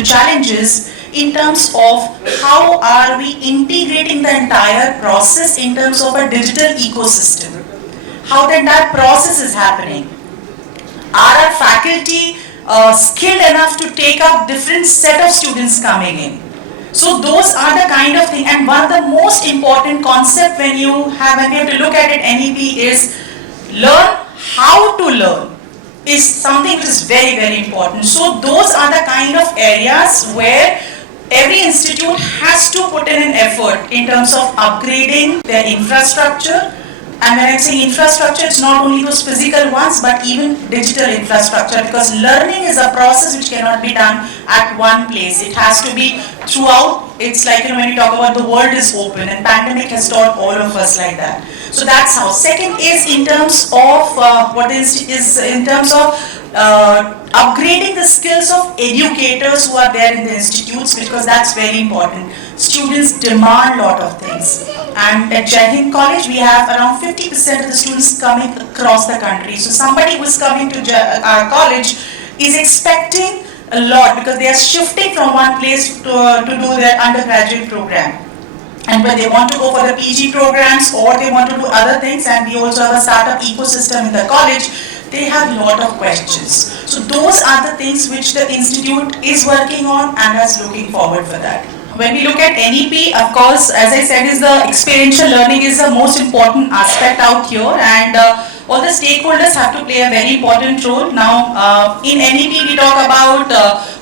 the challenges in terms of how are we integrating the entire process in terms of a digital ecosystem. How the entire process is happening. Are our faculty skilled enough to take up different set of students coming in? So those are the kind of thing, and one of the most important concept when we have to look at it, NEP, is learn how to learn is something which is very, very important. So those are the kind of areas where every institute has to put in an effort in terms of upgrading their infrastructure. And when I'm saying infrastructure, it's not only those physical ones, but even digital infrastructure, because learning is a process which cannot be done at one place. It has to be throughout. It's like, when you talk about the world is open, and pandemic has taught all of us like that. So that's how. Second is in terms of upgrading the skills of educators who are there in the institutes, because that's very important. Students demand a lot of things. And at Jai Hind College, we have around 50% of the students coming across the country. So somebody who is coming to our college is expecting a lot, because they are shifting from one place to do their undergraduate program. And when they want to go for the PG programs or they want to do other things, and we also have a startup ecosystem in the college, they have a lot of questions. So those are the things which the institute is working on and is looking forward for that. When we look at NEP, of course, as I said, is the experiential learning is the most important aspect out here, and all the stakeholders have to play a very important role. Now, in NEP, we talk about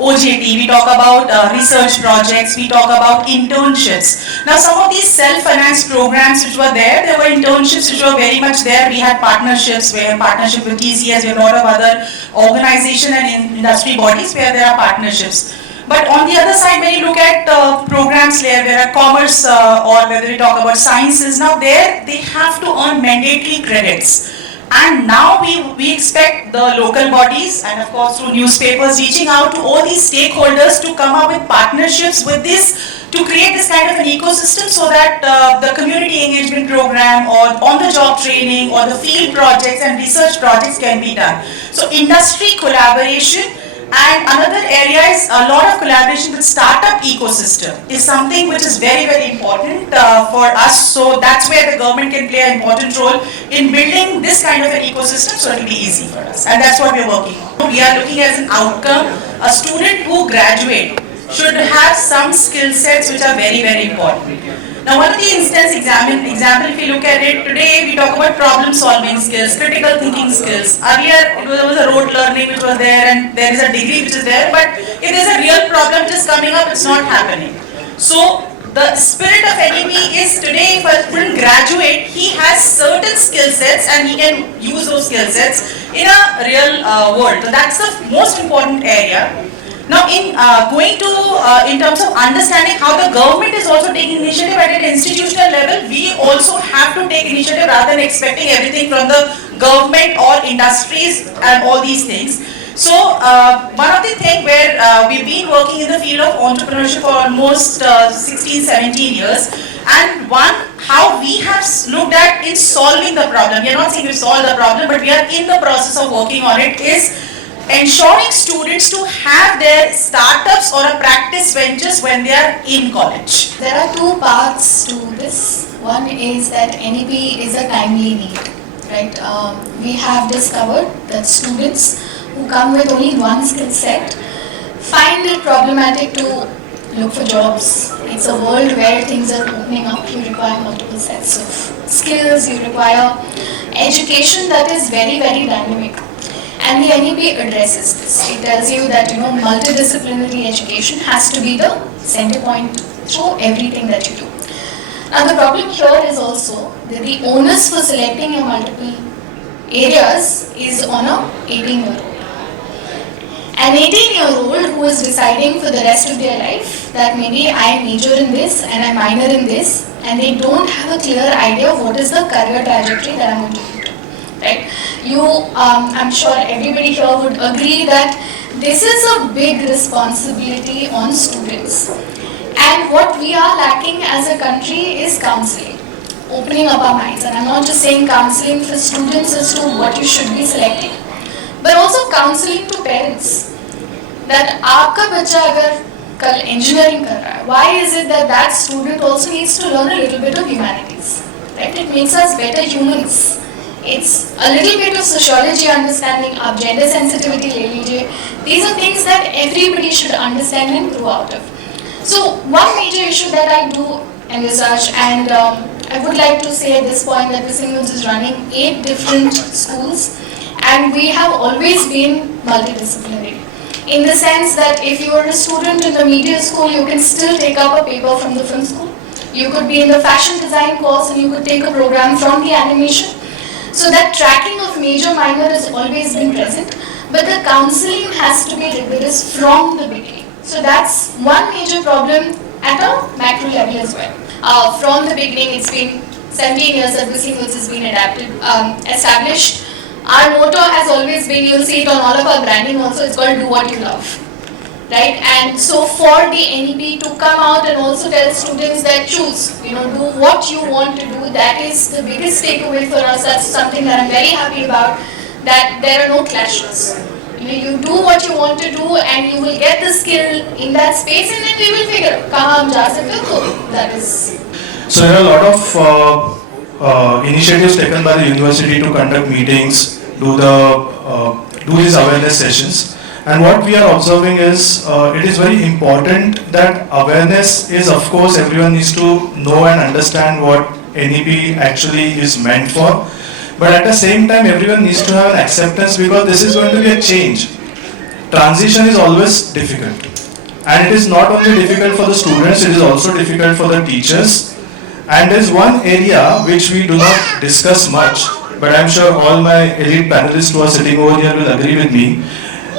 OJT, we talk about research projects, we talk about internships. Now, some of these self-financed programs which were there were internships which were very much there. We had partnerships, we had partnership with TCS, we had a lot of other organization and industry bodies where there are partnerships. But on the other side, when you look at programs where are commerce or whether we talk about sciences, now there they have to earn mandatory credits. And now we expect the local bodies and of course through newspapers reaching out to all these stakeholders to come up with partnerships with this, to create this kind of an ecosystem, so that the community engagement program or on-the-job training or the field projects and research projects can be done. So industry collaboration. And another area is a lot of collaboration with startup ecosystem is something which is very, very important for us. So that's where the government can play an important role in building this kind of an ecosystem, so it will be easy for us. And that's what we are working on. We are looking as an outcome, a student who graduate should have some skill sets which are very, very important. Now, one of the example, if you look at it, today we talk about problem solving skills, critical thinking skills. Earlier, there was a rote learning which was there, and there is a degree which is there, but if there is a real problem which is coming up, it's not happening. So, the spirit of NEP is today, if a student graduate, he has certain skill sets and he can use those skill sets in a real world. So, that's the most important area. Now, in in terms of understanding how the government is also taking initiative at an institutional level, we also have to take initiative rather than expecting everything from the government or industries and all these things. So, one of the things where we've been working in the field of entrepreneurship for almost 16, 17 years, and how we have looked at in solving the problem. We are not saying we solved the problem, but we are in the process of working on it, is ensuring students to have their startups or a practice ventures when they are in college. There are two parts to this. One is that NEP is a timely need, right? We have discovered that students who come with only one skill set find it problematic to look for jobs. It's a world where things are opening up. You require multiple sets of skills. You require education that is very, very dynamic. And the NEP addresses this. It tells you that multidisciplinary education has to be the center point through everything that you do. Now the problem here is also that the onus for selecting your multiple areas is on a 18-year-old. An 18-year-old who is deciding for the rest of their life that maybe I major in this and I minor in this, and they don't have a clear idea of what is the career trajectory that I'm going to do. Right? I'm sure everybody here would agree that this is a big responsibility on students. And what we are lacking as a country is counseling, opening up our minds. And I'm not just saying counseling for students as to what you should be selecting, but also counseling to parents. that आपका बच्चा अगर कल engineering कर रहा है, why is it that that student also needs to learn a little bit of humanities, right? It makes us better humans. It's a little bit of sociology understanding, आप gender sensitivity ले लीजिए. These are things that everybody should understand and grow out of. So one major issue that I do envisage, and I would like to say at this point that Missing Links is running 8 different schools, and we have always been multidisciplinary. In the sense that if you are a student in the media school, you can still take up a paper from the film school. You could be in the fashion design course and you could take a program from the animation. So that tracking of major minor has always been present, but the counseling has to be rigorous from the beginning. So that's one major problem at a macro level as well. From the beginning, it's been 17 years that Missing Links has been established. Our motto has always been, you'll see it on all of our branding also, it's called do what you love. Right? And so for the NEP to come out and also tell students that choose, do what you want to do, that is the biggest takeaway for us. That's something that I'm very happy about, that there are no clashes. You do what you want to do and you will get the skill in that space, and then we will figure out kahan hum ja sakte ho. That is. So there are a lot of initiatives taken by the university to conduct meetings, do these awareness sessions. And what we are observing is it is very important that awareness is, of course, everyone needs to know and understand what NEP actually is meant for. But at the same time, everyone needs to have an acceptance, because this is going to be a change. Transition is always difficult. And it is not only difficult for the students, it is also difficult for the teachers. And there is one area which we do not discuss much, but I am sure all my elite panelists who are sitting over here will agree with me.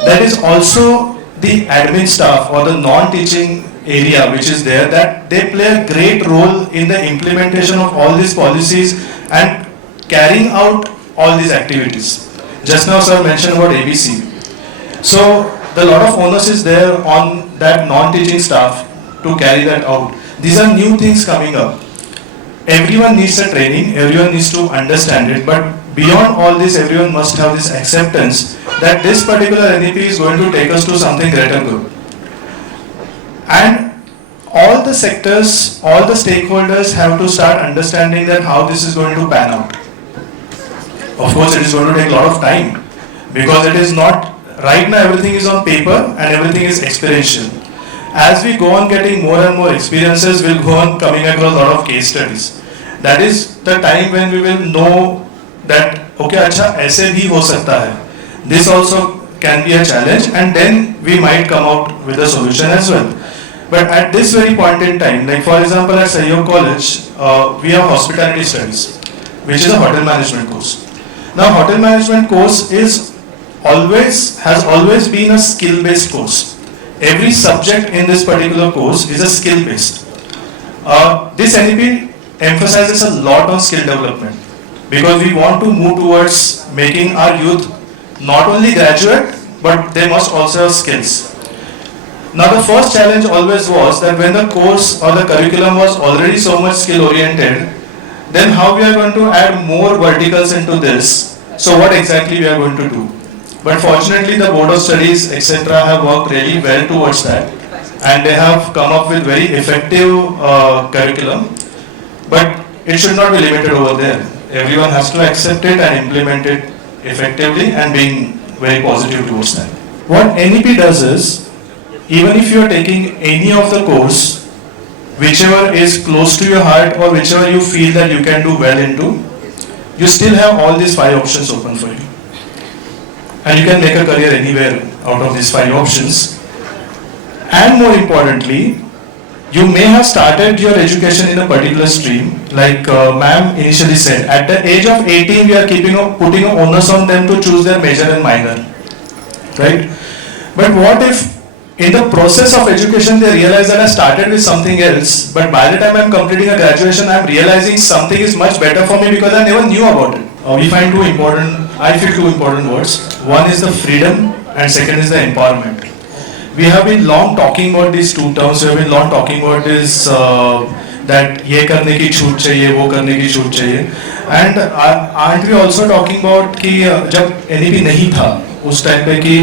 That is also the admin staff or the non-teaching area which is there, that they play a great role in the implementation of all these policies and carrying out all these activities. Just now sir mentioned about ABC. So the lot of onus is there on that non-teaching staff to carry that out. These are new things coming up. Everyone needs a training, everyone needs to understand it, but beyond all this, everyone must have this acceptance that this particular NEP is going to take us to something greater good. And all the sectors, all the stakeholders have to start understanding that how this is going to pan out. Of course, it is going to take a lot of time, because it is not, right now everything is on paper and everything is experiential. As we go on getting more and more experiences, we'll go on coming across a lot of case studies. That is the time when we will know that, okay, acha, aise bhi ho sakta hai. This also can be a challenge, and then we might come out with a solution as well. But at this very point in time, like for example at Sahyog College, we have hospitality studies, which is a hotel management course. Now hotel management course has always been a skill-based course. Every subject in this particular course is a skill-based. This NEP emphasizes a lot on skill development, because we want to move towards making our youth not only graduate, but they must also have skills. Now the first challenge always was that when the course or the curriculum was already so much skill oriented, then how we are going to add more verticals into this? So what exactly we are going to do? But fortunately the Board of Studies etc. have worked really well towards that, and they have come up with very effective curriculum. But it should not be limited over there. Everyone has to accept it and implement it effectively and being very positive towards that. What NEP does is, even if you are taking any of the course, whichever is close to your heart or whichever you feel that you can do well into, you still have all these 5 options open for you. And you can make a career anywhere out of these 5 options. And more importantly, you may have started your education in a particular stream, like ma'am initially said, at the age of 18 we are putting an onus on them to choose their major and minor, right? But what if in the process of education they realize that I started with something else, but by the time I am completing a graduation I am realizing something is much better for me because I never knew about it. We find I feel two important words. One is the freedom and second is the empowerment. We have been long talking about these two terms. We have been long talking about this that ये करने की छूट चाहिए, वो करने की छूट चाहिए. And aren't we also talking about कि जब NEP नहीं था, उस टाइम पे कि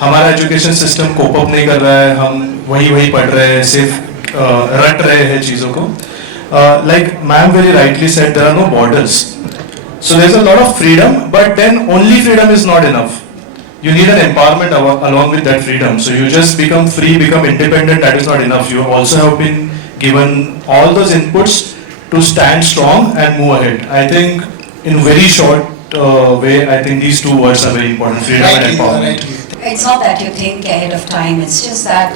हमारा एजुकेशन सिस्टम कोप अप नहीं कर रहा है, हम वही पढ़ रहे हैं, सिर्फ रट रहे हैं चीज़ों को. Like ma'am very rightly said, there are no borders. So there's a lot of freedom, but then only freedom is not enough. You need an empowerment along with that freedom. So you just become free, become independent, that is not enough. You also have been given all those inputs to stand strong and move ahead. I think in very short way, I think these two words are very important, freedom and empowerment. It's not that you think ahead of time, it's just that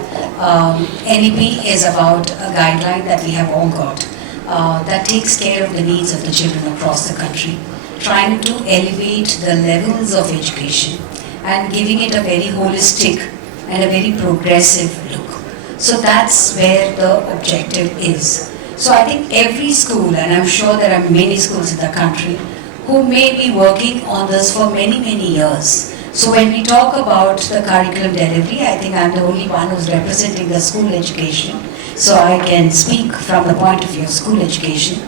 NEP is about a guideline that we have all got that takes care of the needs of the children across the country, trying to elevate the levels of education and giving it a very holistic and a very progressive look. So that's where the objective is. So I think every school, and I'm sure there are many schools in the country who may be working on this for many, many years. So when we talk about the curriculum delivery, I think I'm the only one who's representing the school education. So I can speak from the point of view of school education.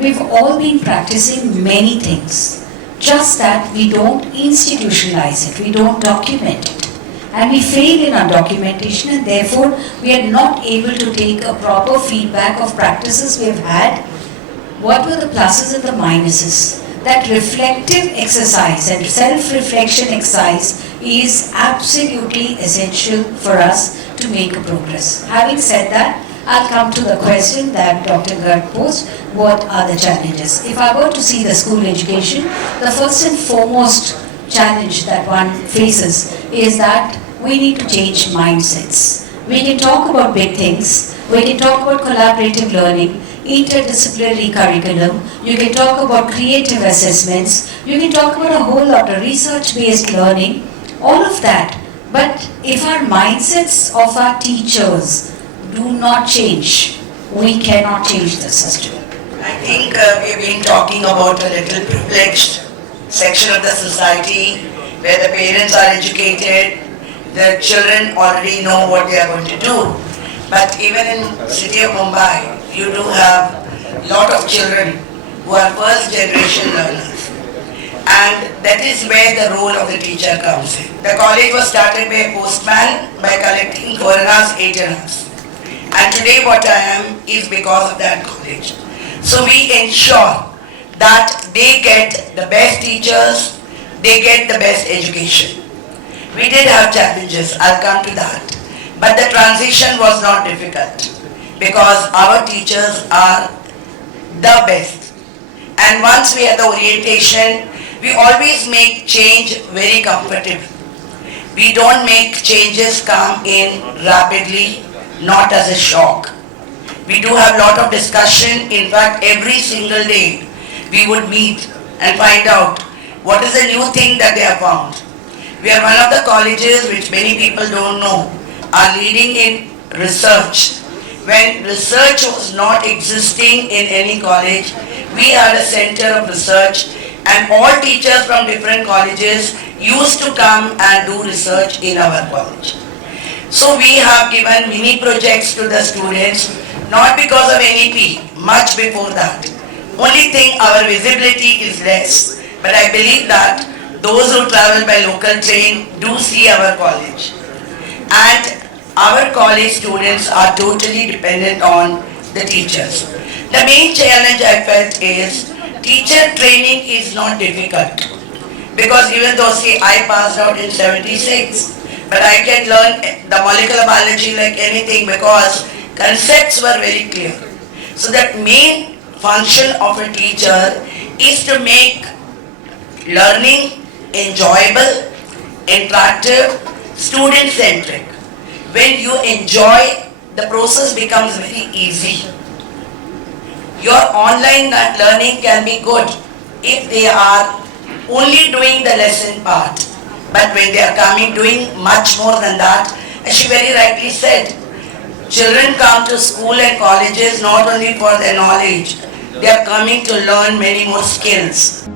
We've all been practicing many things, just that we don't institutionalize it, we don't document it. And we fail in our documentation, and therefore we are not able to take a proper feedback of practices we've had. What were the pluses and the minuses? That reflective exercise and self-reflection exercise is absolutely essential for us to make a progress. Having said that, I'll come to the question that Dr. Garg posed, what are the challenges? If I were to see the school education, the first and foremost challenge that one faces is that we need to change mindsets. We can talk about big things, we can talk about collaborative learning, interdisciplinary curriculum, you can talk about creative assessments, you can talk about a whole lot of research-based learning, all of that. But if our mindsets of our teachers do not change, we cannot change the system. I think we've been talking about a little privileged section of the society where the parents are educated, the children already know what they are going to do. But even in city of Mumbai, you do have a lot of children who are first generation learners. And that is where the role of the teacher comes in. The college was started by a postman by collecting 4 annas, 8 annas. And today what I am is because of that college. So we ensure that they get the best teachers, they get the best education. We did have challenges, I'll come to that. But the transition was not difficult because our teachers are the best. And once we have the orientation, we always make change very comfortable. We don't make changes come in rapidly, not as a shock. We do have a lot of discussion. In fact, every single day we would meet and find out what is the new thing that they have found. We are one of the colleges which many people don't know are leading in research. When research was not existing in any college, we had a center of research and all teachers from different colleges used to come and do research in our college. So we have given mini projects to the students, not because of NEP, much before that. Only thing, our visibility is less, but I believe that those who travel by local train do see our college. And our college students are totally dependent on the teachers. The main challenge I felt is teacher training is not difficult. Because even though say I passed out in 76, but I can learn the molecular biology like anything because concepts were very clear. So that main function of a teacher is to make learning enjoyable, interactive, student-centric. When you enjoy, the process becomes very easy. Your online learning can be good if they are only doing the lesson part. But when they are coming doing much more than that, as she very rightly said, children come to school and colleges not only for their knowledge, they are coming to learn many more skills.